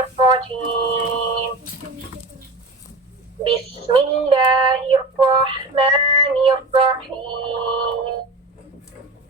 الرجيم بسم الله الرحمن الرحيم.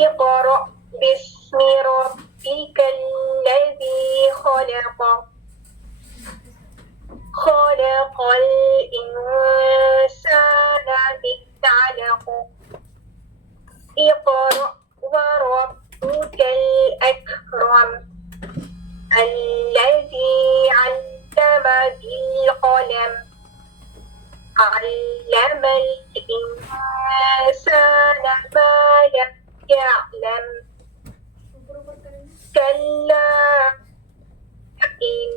اقرأ باسم ربك الذي خلق خلق الإنسان من علق اقرأ وربك الأكرم الذي علم بالقلم علم الإنسان ما لم يعلم كلا إن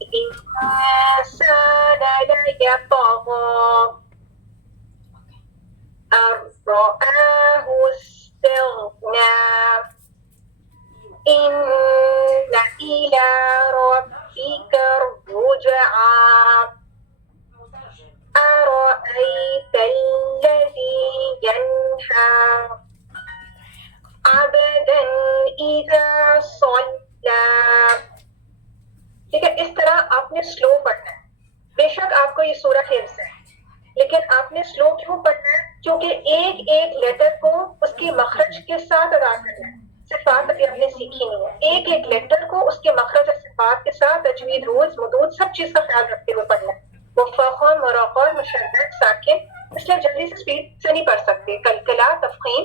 الإنسان ليطغى أن رآه استغنى إن إلى ربك الرجعى أرأيت الذي ينهى عبدا إذا صلى. ٹھیک ہے, اس طرح آپ نے سلو پڑھنا ہے. بے شک آپ کو یہ سورہ حفظ ہے, لیکن آپ نے سلو کیوں پڑھنا ہے؟ کیونکہ ایک ایک لیٹر کو اس کے مخرج کے ساتھ ادا کرنا ہے. صفات ابھی آپ نے سیکھی نہیں ہے. ایک ایک لیٹر کو اس کے مخرج اور صفات کے ساتھ تجوید, روز, مدود, سب چیز کا خیال رکھتے ہوئے پڑھنا ہے. مفخم, مرقم, مشدد, ساکن, اس لیے جلدی سے اسپیڈ سے نہیں پڑھ سکتے. کلکلا, تفخیم,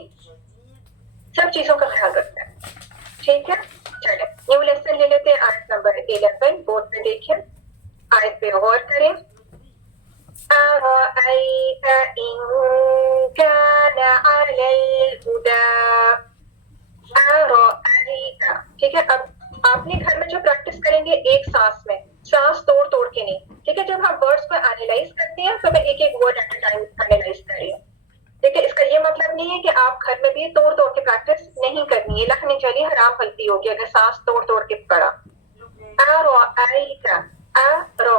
سب چیزوں کا خیال رکھنا ہے. ٹھیک ہے, چلیں نیو لیسن لے لیتے ہیں. آیت نمبر 11 بورڈ پہ دیکھیں, آیت پہ غور کریں. أرأيت إن كان على الهدى أرأيت. ٹھیک ہے, اب آپ نے گھر میں جو پریکٹس کریں گے ایک سانس میں, سانس توڑ توڑ کے نہیں. ٹھیک ہے, جب ہم ورڈز کو اینالائز کرتے ہیں تو میں ایک ایک word at a time analyse کر رہی ہوں. ٹھیک ہے, اس کا یہ مطلب نہیں ہے کہ آپ گھر میں بھی توڑ توڑ کے پریکٹس نہیں کرنی ہے. لکھنے چلی حرام غلطی ہوگی اگر سانس توڑ توڑ کے پڑھا. أرأيت رو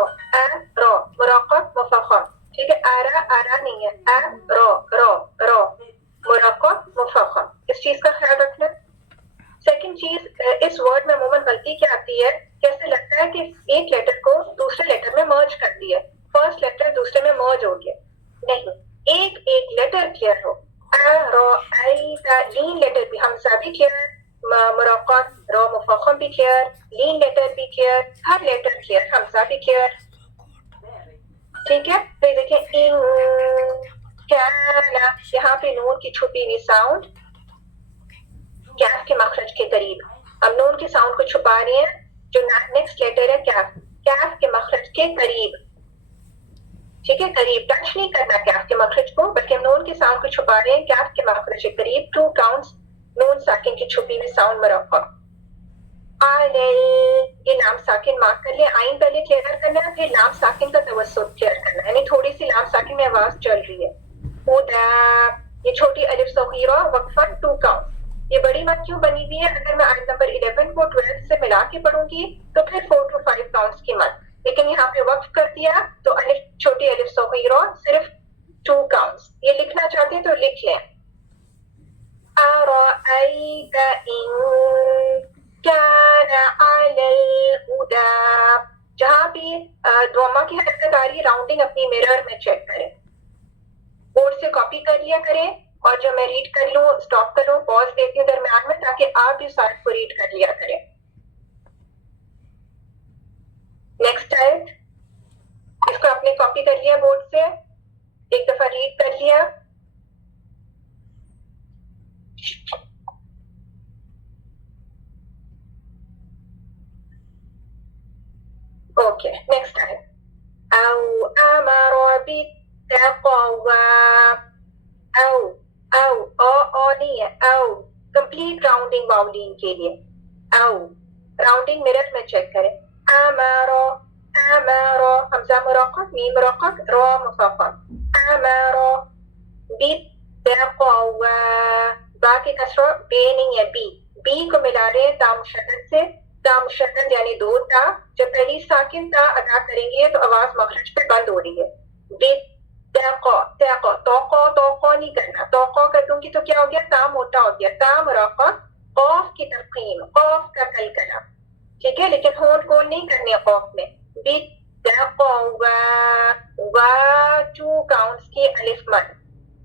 مرقب مفخم. ٹھیک ہے, آرا آرا نہیں ہے, رو مرقب مفخم. اس چیز کا خیال رکھنا. سیکنڈ چیز, اس ورڈ میں عموماً غلطی کیا آتی ہے, کیسے لگتا ہے کہ ایک لیٹر کو دوسرے لیٹر میں مرج کر دیا, فرسٹ لیٹر دوسرے میں مرج ہو گیا. نہیں, ایک ایک لیٹر کلیئر ہو. لین لیٹر بھی, حمزہ بھی کلیئر, مرقب رو مفخم بھی کلیئر, لین لیٹر بھی کلیئر, ہر لیٹر کلیئر, حمزہ بھی کلیئر. ٹھیک ہے, پھر دیکھیں یہاں پہ نون کی چھپی ہوئی ساؤنڈ کیف کے مخرج کے قریب. ہم نون کے ساؤنڈ کو چھپا رہے ہیں, جو نیکسٹ لیٹر ہے کیف کے مخرج کے قریب. ٹھیک ہے, قریب, ٹچ نہیں کرنا کیف کے مخرج کو, بلکہ ہم نون کے ساؤنڈ کو چھپا رہے ہیں کیف کے مخرج کے قریب. 2 counts نون ساکن کی چھپی ہوئی ساؤنڈ مرقب. یہ لام ساکن مارک کر لیں. آئین پہلے کلیئر کرنا ہے, پھر لام ساکن کا توسط کلیئر کرنا ہے, یعنی تھوڑی سی لام ساکن میں آواز چل رہی ہے. یہ چھوٹی الف صغیرہ وقفہ 2 counts. یہ بڑی مد کیوں بنی ہوئی ہے؟ اگر میں آیت نمبر 11 کو 12 سے ملا کے پڑھوں گی تو پھر 4 to 5 counts کی مد, لیکن یہاں پہ وقف کر دیا تو الف چھوٹی الف صغیرہ صرف 2 counts. یہ لکھنا چاہتے ہیں تو لکھ لیں. أرأيت إن كان على الهدى. جہاں بھی دوما کی حرکت آ رہی ہے, راؤنڈنگ اپنی میرر میں چیک کریں. بورڈ سے کاپی کر لیا کریں, اور جو میں ریڈ کر لوں اسٹاپ کر لوں, پاز دیتی ہوں درمیان میں, تاکہ آپ بھی ساتھ کو ریڈ کر لیا کریں. نیکسٹ آیت, اس کو آپ نے کاپی کر لیا بورڈ سے, ایک دفعہ ریڈ کر لیا. اوکے, نیکسٹ آیت. او امر بالتقوى. او نہیں ہے, او کمپلیٹ راؤنڈنگ واؤلین کے لیے. او راؤنڈنگ مرر میں چیک کریں. امر حمزہ مرقق, میم مرقق, را مفخم. امر بالتقوى. با کے کسرہ, بے نہیں ہے, بی کو ملا رہے ہیں تا مشدد سے. تا مشدد یعنی 2 تا, جب پہلی ساکن تا ادا کریں گے تو آواز مخرج پہ بند ہو رہی ہے. توقع نہیں کرنا. توقع کر دوں گی تو کیا ہو گیا, تا موٹا ہو گیا. تا مرقق قوف کی تفخیم, قوف کا کلکلا, ٹھیک ہے, لیکن ہونٹ کون نہیں کرنے قوف میں. ٹو کاؤنٹس کی الف مد,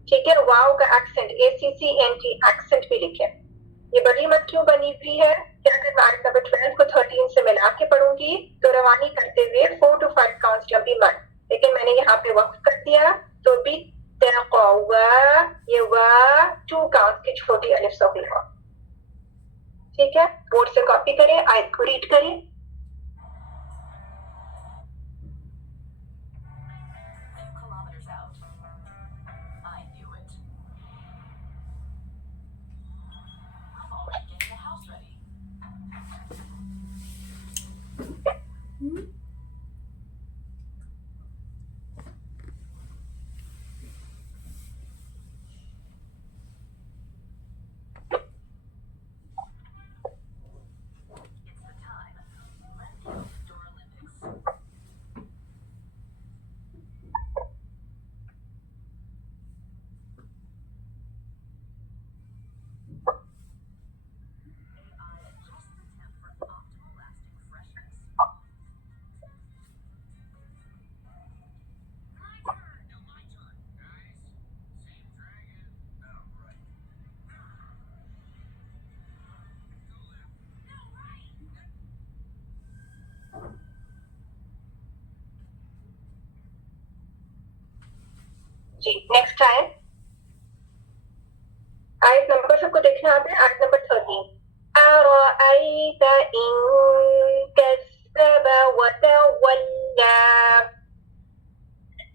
ٹھیک ہے. واو کا ایکسنٹ ACCNT ایکسنٹ بھی لکھے. یہ بڑی مد کیوں بنی ہوئی ہے کہ اگر میں آیت نمبر 12 کو 13 سے ملا کے پڑھوں گی تو روانی کرتے ہوئے 4 to 5 کاؤنٹس جب بھی مد, لیکن میں نے یہاں پہ وقف کر دیا تو بھی یہ 2 کاؤنٹس کی چھوٹی الف صغیرہ. ٹھیک ہے, بورڈ سے کاپی کریں, آیت کو ریڈ کریں. جی نیکسٹ آیت نمبر سب کو دیکھنا آتا ہے. آیت نمبر 13. أرأيت إن كذب وتولى.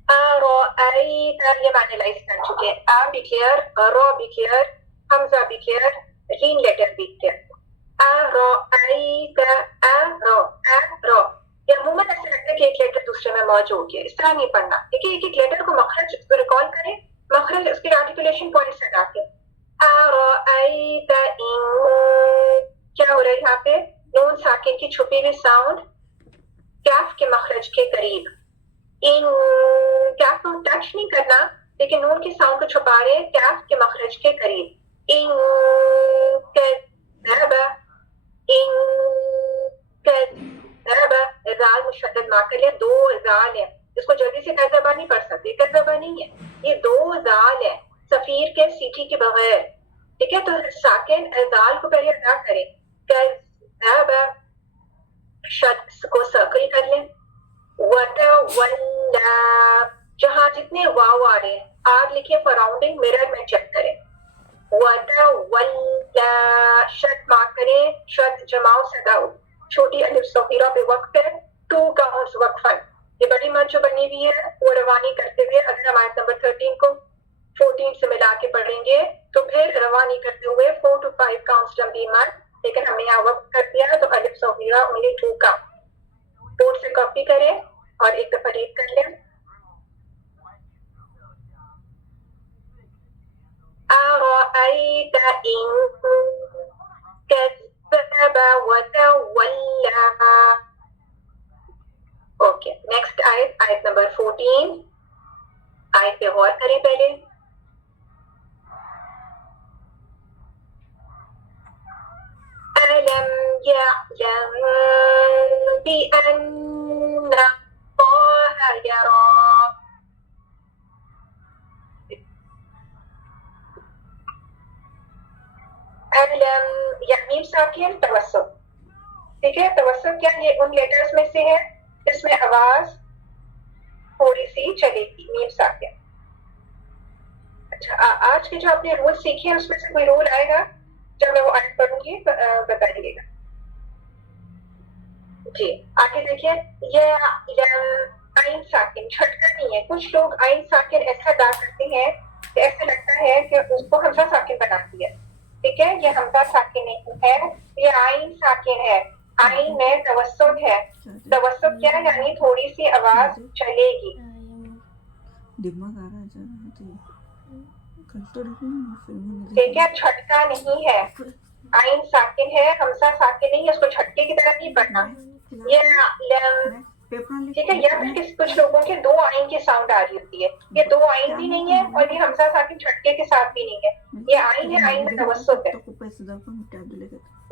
أرأيت یہ معنی لائز کر چکے ہیں. آ بھی کلیئر, را بھی کلیئر, حمزہ بھی کلیئر, لین لیٹر بھی کلیئر. أرأيت را یہ عموماً ایسے لگتا ہے کہ ایک لیٹر دوسرے میں موجود ہو گیا, اس طرح نہیں پڑھنا. دیکھیے ایک ایک لیٹر کو مخرج ریکال کریں, مخرج اس کے آرٹیکولیشن پوائنٹس لگا کے. أرأيت إن کیا ہو رہا ہے یہاں پہ, نون ساکن کی چھپی ہوئی ساؤنڈ کیف کے مخرج کے قریب. ان کیف کو ٹچ نہیں کرنا لیکن نون کی ساؤنڈ کو چھپا رہے کیف کے مخرج کے قریب. ان کذب, ان کذب, ازال مشدد ماں کے لیے 2 ازال ہیں, اس کو جلدی سے کذبہ نہیں پڑھ سکتے, کذبہ نہیں ہے, یہ 2 ازال ہے صفیر کے سیٹی کے بغیر. ٹھیک ہے, تو ساکن ازال کو پہلے ادا کریں. کذب شد کو سرکل کر لیں. وتولى جہاں جتنے واو آ رہے ہیں آگ لکھیں فراؤنڈنگ مرر میں چیک کریں. وتولى شد مارک کریں, شد جماؤ صدا چھوٹی الف صغیرہ پہ وقف ہے, 2 کاؤنٹس وقفن. یہ بڑی مد جو بنی ہوئی ہے وہ روانی کرتے ہوئے اگر ہم آیت نمبر 13 کو 14 سے ملا کے پڑھیں گے تو پھر روانی کرتے ہوئے 4 to 5 کاؤنٹس جمعی مد, لیکن ہم نے یہاں وقف کر دیا تو الف صغیرہ اونلی 2 کاؤنٹ. بورڈ سے کاپی کریں اور ایک دفعہ ریڈ کر لیں. أرأيت إن كذب وتولى. اوکے, نیکسٹ آیت نمبر 14. آیت پہ غور کریں پہلے. ألم يعلم بأن الله يرى. علم یعنی ساکن توسط. ٹھیک ہے, توسط کیا, یہ ان لیٹرز میں سے ہے جس میں آواز تھوڑی سی چلے گی, میم ساکن. اچھا, آج کے جو آپ نے رول سیکھے ہیں اس میں سے کوئی رول آئے گا جب میں وہ آیت پڑھوں گی بتائیے گا. جی آگے دیکھیے, یہ آئین ساکن چھٹکا نہیں ہے. کچھ لوگ آئین ساکن ایسا ادا کرتے ہیں کہ ایسا لگتا ہے کہ اس کو حمزہ ساکن بنا دیا. ٹھیک ہے, یہ حمزہ ساکن نہیں ہے, یہ آئین ساکن ہے. آئین میں توسط ہے. توسط کیا یعنی تھوڑی سی آواز چلے گی. ٹھیک ہے, چھٹکا نہیں ہے. آئین ساکن ہے, حمزہ ساکن نہیں ہے, اس کو چھٹکے کی طرح نہیں پڑھنا. ٹھیک ہے, یا پھر کچھ لوگوں کے 2 آئین کی ساؤنڈ آ رہی ہوتی ہے. یہ 2 آئین بھی نہیں ہے اور یہ حمزہ ساکن چھٹکے کے ساتھ بھی نہیں ہے. یہ آئین ہے, آئین میں توسط ہے.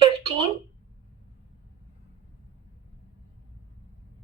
15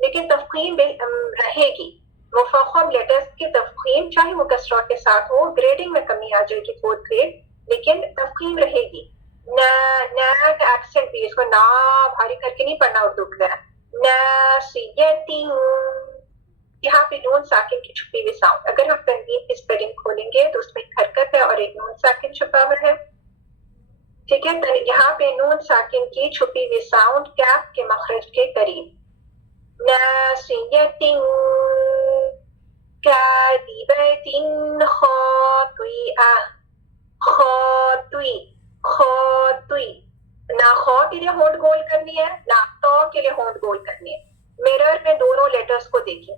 لیکن تفخیم رہے گی. مفخم لیٹرز کی تفخیم چاہے وہ کسرہ کے ساتھ ہو, گریڈنگ میں کمی آ جائے گی 4th گریڈ, لیکن تفخیم رہے گی. نا کا ایکسنٹ بھی, اس کو نا بھاری کر کے نہیں پڑھنا اردو کا. ناسیتین, یہاں پہ نون ساکن کی چھپی ہوئی ساؤنڈ, اگر ہم تنوین کی اسپیلنگ کھولیں گے تو اس میں ایک حرکت ہے اور ایک نون ساکن چھپا ہوا ہے. ٹھیک ہے, یہاں پہ نون ساکن کی چھپی ہوئی ساؤنڈ کیف کے مخرج کے قریب. ناسیتین کاذبۃ خاطئہ, خاطئ, نہ خو کے لیے ہونٹ گول کرنی ہے, نہ تو کے لیے ہونٹ گول کرنی ہے. میرر میں دونوں لیٹرز کو دیکھیں,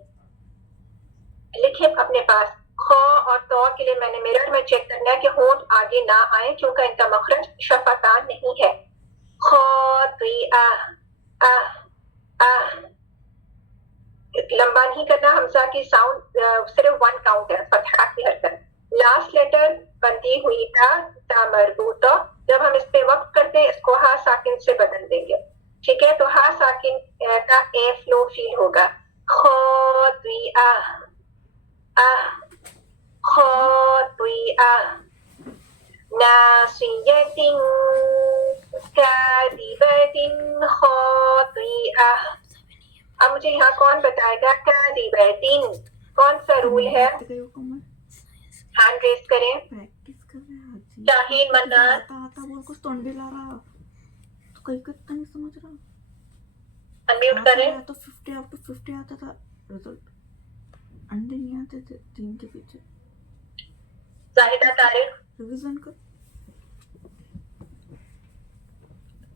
لکھیں اپنے پاس. خو اور تو کے لیے میں نے میرر میں چیک کرنا ہے کہ ہونٹ آگے نہ آئے, کیونکہ ان کا مخرج شفتان نہیں ہے. خاطئہ, لمبا نہیں کرنا. حمزہ کی ساؤنڈ صرف 1 کاؤنٹ ہے, فتحہ کی حرکت. لاسٹ لیٹر بندی ہوئی تا مربوطہ, جب ہم اس پہ وقت کرتے ہیں اس کو ہا ساکن سے بدل دیں گے. ٹھیک ہے, تو ہا ساکن کا اے فلو فیل ہوگا. خاطئہ, خاطئہ, ناصیۃ کاذبۃ خاطئہ. اب مجھے یہاں کون بتائے گا کاذبۃ کون سا رول ہے؟ ہینڈ ریز کریں. شاہین, منان, انمیوٹ کریں. تو 50 آؤٹ آف 50 آتا تھا رزلٹ, انڈے نہیں آتے تھے 3 کے پیچھے. زاہدہ طارق, ریویژن کر.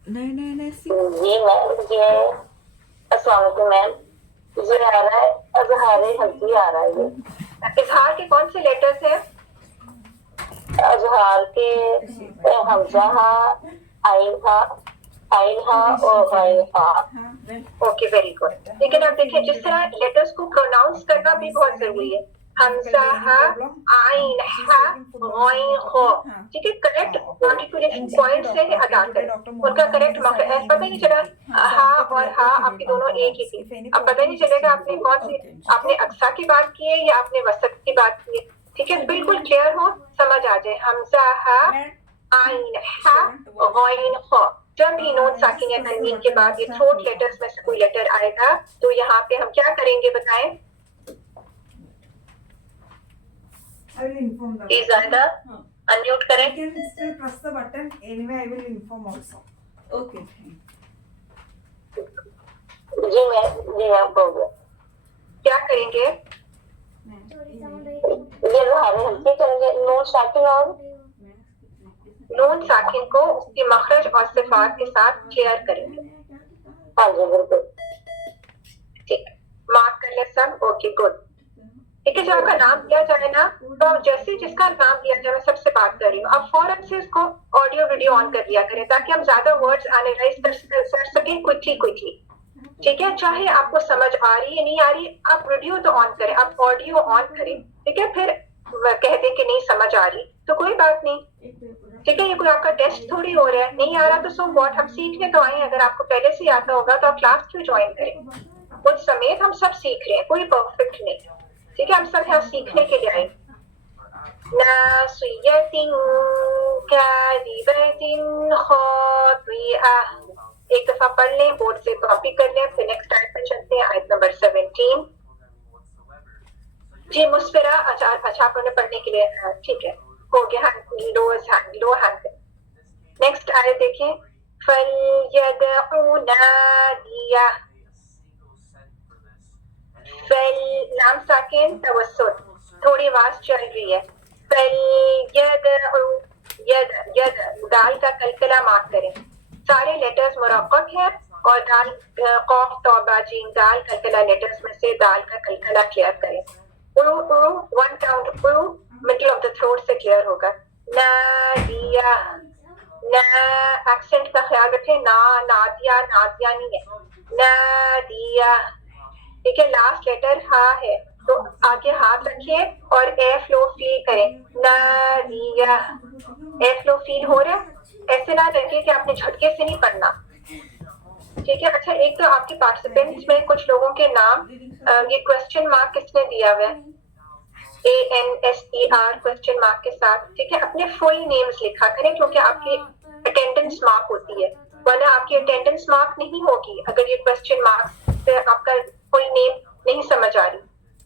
نہیں جی میم, یہ السلام علیکم میم, یہ آ رہا ہے اظہار حلقی آ رہا ہے. یہ اظہار کے کون سے لیٹرز ہیں؟ اظہار کے حمزہ ہا, عین ہا, عین ہا اور غین ہا. Okay, very good. لیکن اب دیکھیں جس طرح لیٹرز کو پروناؤنس کرنا بھی بہت ضروری ہے. حمزہ ہا, عین ہا, غین خا. ٹھیک ہے, کریکٹ آرٹیکولیشن پوائنٹ سے ہی ادا کریں, ان کا کریکٹ مخرج. پتہ ہی نہیں چلا ہا اور ہا آپ کی دونوں ایک ہی تھی. اب پتہ نہیں چلے گا آپ نے کون سی, آپ نے اقصا کی بات کی ہے یا آپ نے وسط کی بات کی ہے. ٹھیک ہے, بالکل کلیئر ہو, سمجھ آ جائے. حمزہ ہا, عین ہا, غین خا. جب بھی نون ساکن یا تنوین کے بعد یہ تھروٹ لیٹرز میں سے کوئی لیٹر آئے گا تو یہاں پہ ہم کیا کریں گے بتائیں؟ جی زاہدہ, انمیوٹ کریں. جی میم, جی میم ہو گیا. کیا کریں گے؟ یہ اظہار حلقی کریں گے. نون ساکن اور نون ساکن کو اس کی مخرج اور صفات کے ساتھ کلیئر کریں گے. ہاں جی بالکل ٹھیک, مارک کر لیں سب. Okay good. ٹھیک ہے, جب آپ کا نام لیا جائے نا تو جیسے جس کا نام لیا جائے, میں سب سے بات کر رہی ہوں, اب فوراً سے اس کو آڈیو ویڈیو آن کر لیا کریں تاکہ ہم زیادہ ورڈز انالائز کر سکیں کوئکلی. ٹھیک ہے, چاہے آپ کو سمجھ آ رہی ہے نہیں آ رہی, آپ ویڈیو تو آن کریں, آپ آڈیو آن کریں. ٹھیک ہے, پھر کہہ دیں کہ نہیں سمجھ آ رہی تو کوئی بات نہیں. ٹھیک ہے, یہ کوئی آپ کا ٹیسٹ تھوڑی ہو رہا ہے. نہیں آ رہا تو سو واٹ, ہم سیکھنے تو آئے ہیں. اگر آپ کو پہلے سے آتا ہوگا تو آپ کلاس کیوں جوائن کریں؟ مجھ سمیت ہم سب سیکھ رہے ہیں, کوئی پرفیکٹ نہیں. ٹھیک ہے, ہم سب یہاں سیکھنے کے لیے آئے. ناصیۃ کاذبۃ خاطئہ. ایک دفعہ پڑھ لیں, بورڈ سے کاپی کر لیں, پھر نیکسٹ آیت پہ چلتے ہیں, آیت نمبر 17. جی مسفرہ, اچھا آپ نے پڑھنے کے لیے, ٹھیک ہے, ہو گیا. لو ہینڈ. نیکسٹ آیت دیکھیں. فَلْيَدْعُ نَادِيَهُ. لام ساکن توسط, تھوڑی آواز چل رہی ہے. فَلْيَدْعُ, ید دال کا کلکلہ مارک کریں. سارے لیٹرز مرقق ہیں اور دال, قاف, توبہ, جیم, دال کلکلہ لیٹرز میں سے دال کا کلکلہ کلیئر کریں. One count, middle of the throat سے کلیئر ہوگا. نادیہ, نا ایکسنٹ کا خیال رکھیں, نادیہ نہیں ہے, نادیہ. ٹھیک ہے, لاسٹ لیٹر ہا ہے تو آگے ہاتھ رکھیں اور اے فلو فیل کریں. نادیہ, اے فلو فیل ہو رہا ہے. ایسے نہ لگے کہ آپ نے جھٹکے سے نہیں پڑھنا. ٹھیک ہے. اچھا ایک تو آپ کے پارٹیسپینٹس میں کچھ لوگوں کے نام یہ کوشچن مارک کس نے دیا ہوا ہے ANSER کوشچن مارک کے ساتھ. ٹھیک ہے اپنے فل نیمز لکھا کریں کیونکہ آپ کی اٹینڈنس مارک ہوتی ہے ورنہ آپ کی اٹینڈنس مارک نہیں ہوگی اگر یہ کوشچن مارک سے آپ کا فل نیم نہیں سمجھ آ رہی.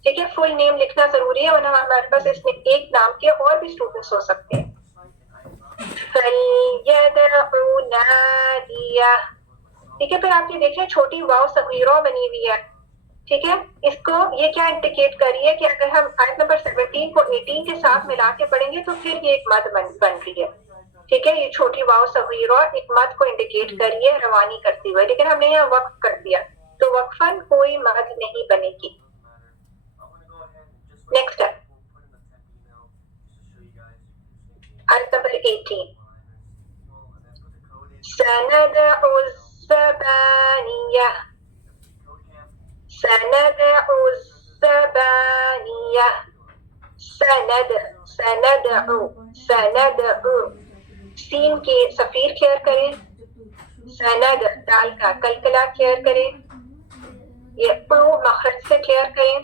ٹھیک ہے فل نیم لکھنا ضروری ہے ورنہ ہمارے پاس اس میں ایک نام کے اور بھی اسٹوڈنٹس ہو سکتے ہیں. فَلْيَدْعُ نَادِيَهُ. ٹھیک ہے پھر آپ یہ دیکھیں چھوٹی واو صغیرہ بنی ہوئی ہے. ٹھیک ہے اس کو یہ کیا انڈیکیٹ کر رہی ہے کہ اگر ہم آیت نمبر 17 کو 18 کے ساتھ ملا کے پڑھیں گے تو پھر یہ ایک مد بن رہی ہے. ٹھیک ہے یہ چھوٹی واو صغیرہ ایک مد کو انڈیکیٹ کر رہی ہے روانی کرتی ہوئے لیکن ہم نے یہاں وقف کر دیا تو وقفاً کوئی مد نہیں بنے گی. نیکسٹ ہے آیت نمبر 18 سَنَدْعُ الزَّبَانِيَةَ. سَنَدْعُ الزَّبَانِيَةَ. سَنَدْعُ سین کی صفیر کلیئر کریں. سند ڈال کا کلکلا کلیئر کریں. یہ پرو مخرج سے کلیئر کریں.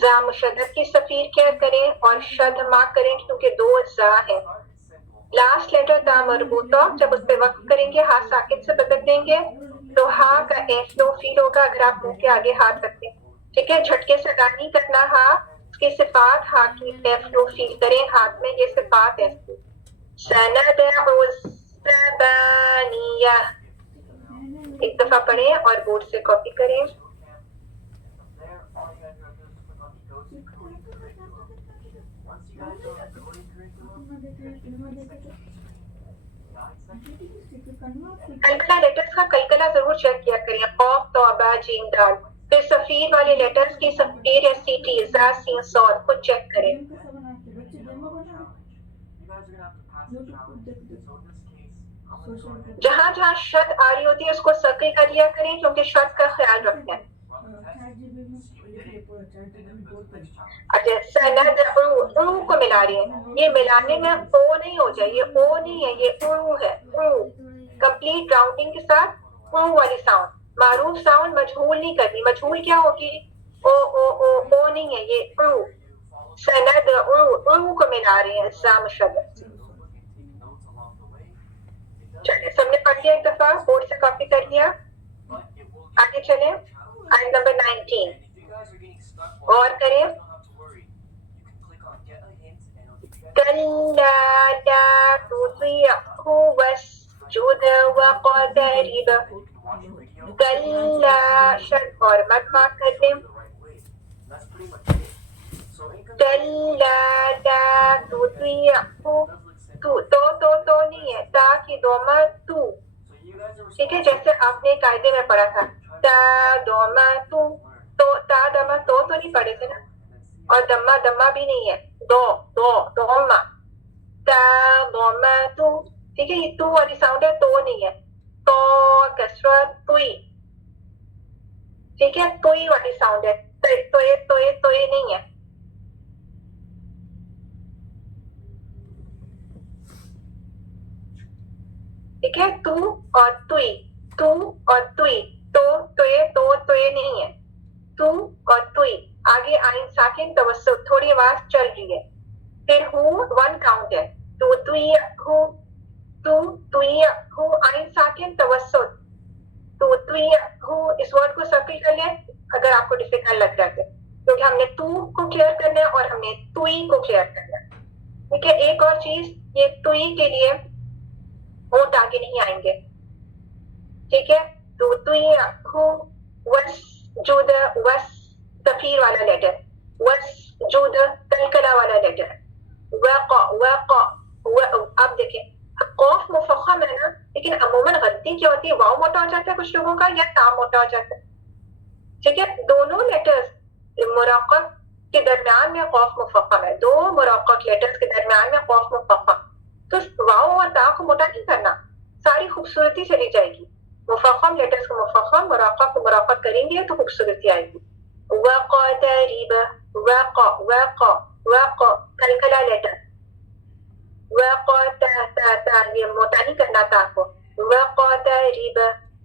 زا مشدد کی صفیر کلیئر کریں اور شد ما کریں کیونکہ دو زا ہیں. لاسٹ لیٹر تا مربوطہ جب اس پہ وقف کریں گے ہاتھ ساکن سے بدل دیں گے تو ہا کا ایف لو فیل ہوگا اگر آپ منہ کے آگے ہاتھ رکھیں. ٹھیک ہے جھٹکے سے ادا نہیں کرنا ہا اس کی صفات ہا کی ایف لو فیل کریں ہاتھ میں یہ صفات ہے. سَنَدْعُ الزَّبَانِيَةَ. ایک دفعہ پڑھیں اور بورڈ سے کاپی کریں. کلکلا لیٹرز کا کلکلا ضرور چیک کیا کریں. قاف توبہ جیم دال پھر صفیر والے لیٹرز کی صفیر یا سی ٹی زا سین صاد کو چیک کریں. جہاں جہاں شد آ رہی ہوتی ہے اس کو سرکل کر لیا کریں کیونکہ شد کا خیال رکھنا ہے. اچھا سندعو کو ملا رہی ہے یہ ملانے میں او نہیں ہو جائے یہ او نہیں ہے یہ او ہے. او کمپلیٹ راؤنڈنگ کے ساتھ او والی ساؤنڈ معروف ساؤنڈ مجہول نہیں کرنی. مجہول کیا ہوگی او او او او نہیں ہے یہ او. سندعو او کو ملا رہی ہیں زا مشدد. چلے سب نے پڑھ لیا ایک دفعہ بورڈ سے کاپی کر لیا. آگے چلیں آیت نمبر 19 اور کریں. كَلَّا لَا تُطِعْهُ وَاسْجُدْ وَاقْتَرِب. كَلَّا شد اور مد مارک کر دیں. كَلَّا لَا تُطِعْهُ تو نہیں ہے تا کی دوما تو. ٹھیک ہے جیسے آپ نے قاعدے میں پڑھا تھا تا دوما تو تا دما تو نہیں پڑھے تھے نا اور دما دما بھی نہیں ہے دو دوما تا دوما تو. ٹھیک ہے یہ تو والی ساؤنڈ ہے تو نہیں ہے تو کسرت توئی. ٹھیک ہے توئی والی ساؤنڈ ہے توئے نہیں ہے. ٹھیک ہے تو اور توئی تو اور توئی توئے نہیں ہے. تو اور توئی آگے آئین ساکن توسط تھوڑی آواز چل رہی ہے. پھر ہو ون کاؤنٹ ہے تو توئی ہو آئین ساکن توسط تو توئی ہو. اس ورڈ کو سرکل کر لیں اگر آپ کو ڈیفیکلٹ لگ رہا ہے کیونکہ ہم نے تو کو کلیئر کرنا ہے اور ہم نے توئی کو کلیئر کرنا ہے. ٹھیک ہے ایک اور چیز یہ توئی کے لیے ہونٹ آگے نہیں آئیں گے. ٹھیک ہے تو توئی ہو وس جود وس صفیر والا لیٹر وس جود کلکلا والا لیٹر وقع. اب دیکھیں قوف مفخم ہے نا لیکن عموماً غلطی کیا ہوتی ہے واؤ موٹا ہو جاتا ہے کچھ لوگوں کا یا تا موٹا ہو جاتا ہے. ٹھیک ہے دونوں لیٹرز مراقب کے درمیان میں قوف مفخم ہے. دو مراقب لیٹرز کے درمیان میں قوف مفخم تو واؤ اور تا کو موٹا نہیں کرنا ساری خوبصورتی چلی جائے گی. مفخم لیٹرز کو مفخم مراقب کو مراقب کریں گے تو خوبصورتی آئے گی. وقترب وقع کلکلا لیٹر وقت یہ موٹا نہیں کرنا تا کو. وقترب